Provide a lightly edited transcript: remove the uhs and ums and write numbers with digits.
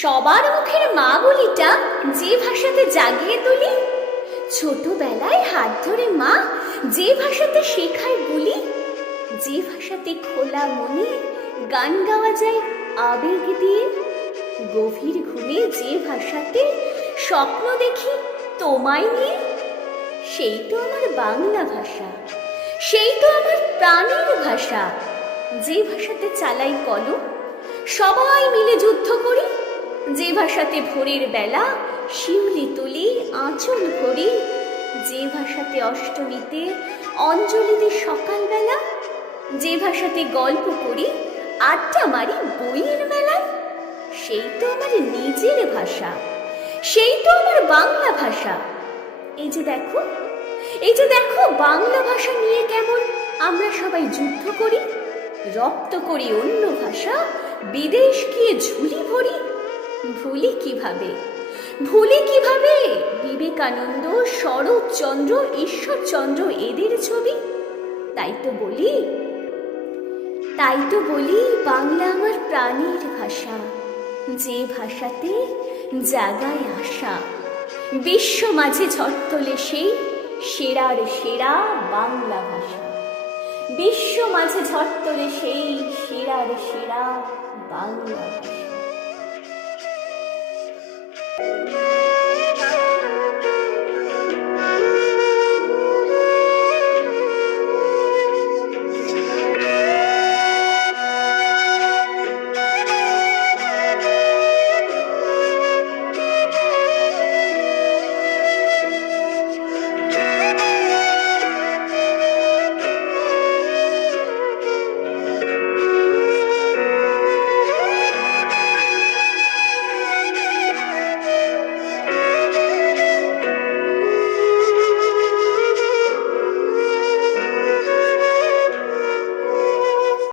সবার মুখের মা বলিটা যে ভাষাতে জাগিয়ে তুলি, ছোটবেলায় হাত ধরে মা যে ভাষাতে শেখায় বলি, যে ভাষাতে খোলা মনে গান গাওয়া যায় আবেগ দিয়ে, গভীর ঘুমে যে ভাষাতে স্বপ্ন দেখি তোমায় নিয়ে, সেই তো আমার বাংলা ভাষা, সেই তো আমার প্রাণের ভাষা। যে ভাষাতে চালাই কলম, সবাই মিলে যুদ্ধ করি, যে ভাষাতে ভোরের বেলা শিউলি তুলি আঁচল করি, যে ভাষাতে অষ্টমীতে অঞ্জলি দিই সকালবেলা, যে ভাষাতে গল্প করি আড্ডা মারি বইয়ের মেলায়, সেই তো আমার নিজের ভাষা, সেই তো আমার বাংলা ভাষা। এই যে দেখো, এই যে দেখো বাংলা ভাষা নিয়ে কেমন আমরা সবাই যুদ্ধ করি, রপ্ত করি অন্য ভাষা, বিদেশ গিয়ে ঝুলি ভরি। ভুলি কিভাবে, ভুলি কিভাবে বিবেকানন্দ, শরৎচন্দ্র, ঈশ্বরচন্দ্র এদের ছবি? তাই তো বলি, তাই তো বলি বাংলা আমার প্রাণের ভাষা, যে ভাষাতে জাগায় আশা। বিশ্ব মাঝে ঝড় তোলে সেই সেরার সেরা বাংলা ভাষা, বিশ্ব মাঝে ঝড় তোলে সেই সেরার সেরা বাংলা ভাষা।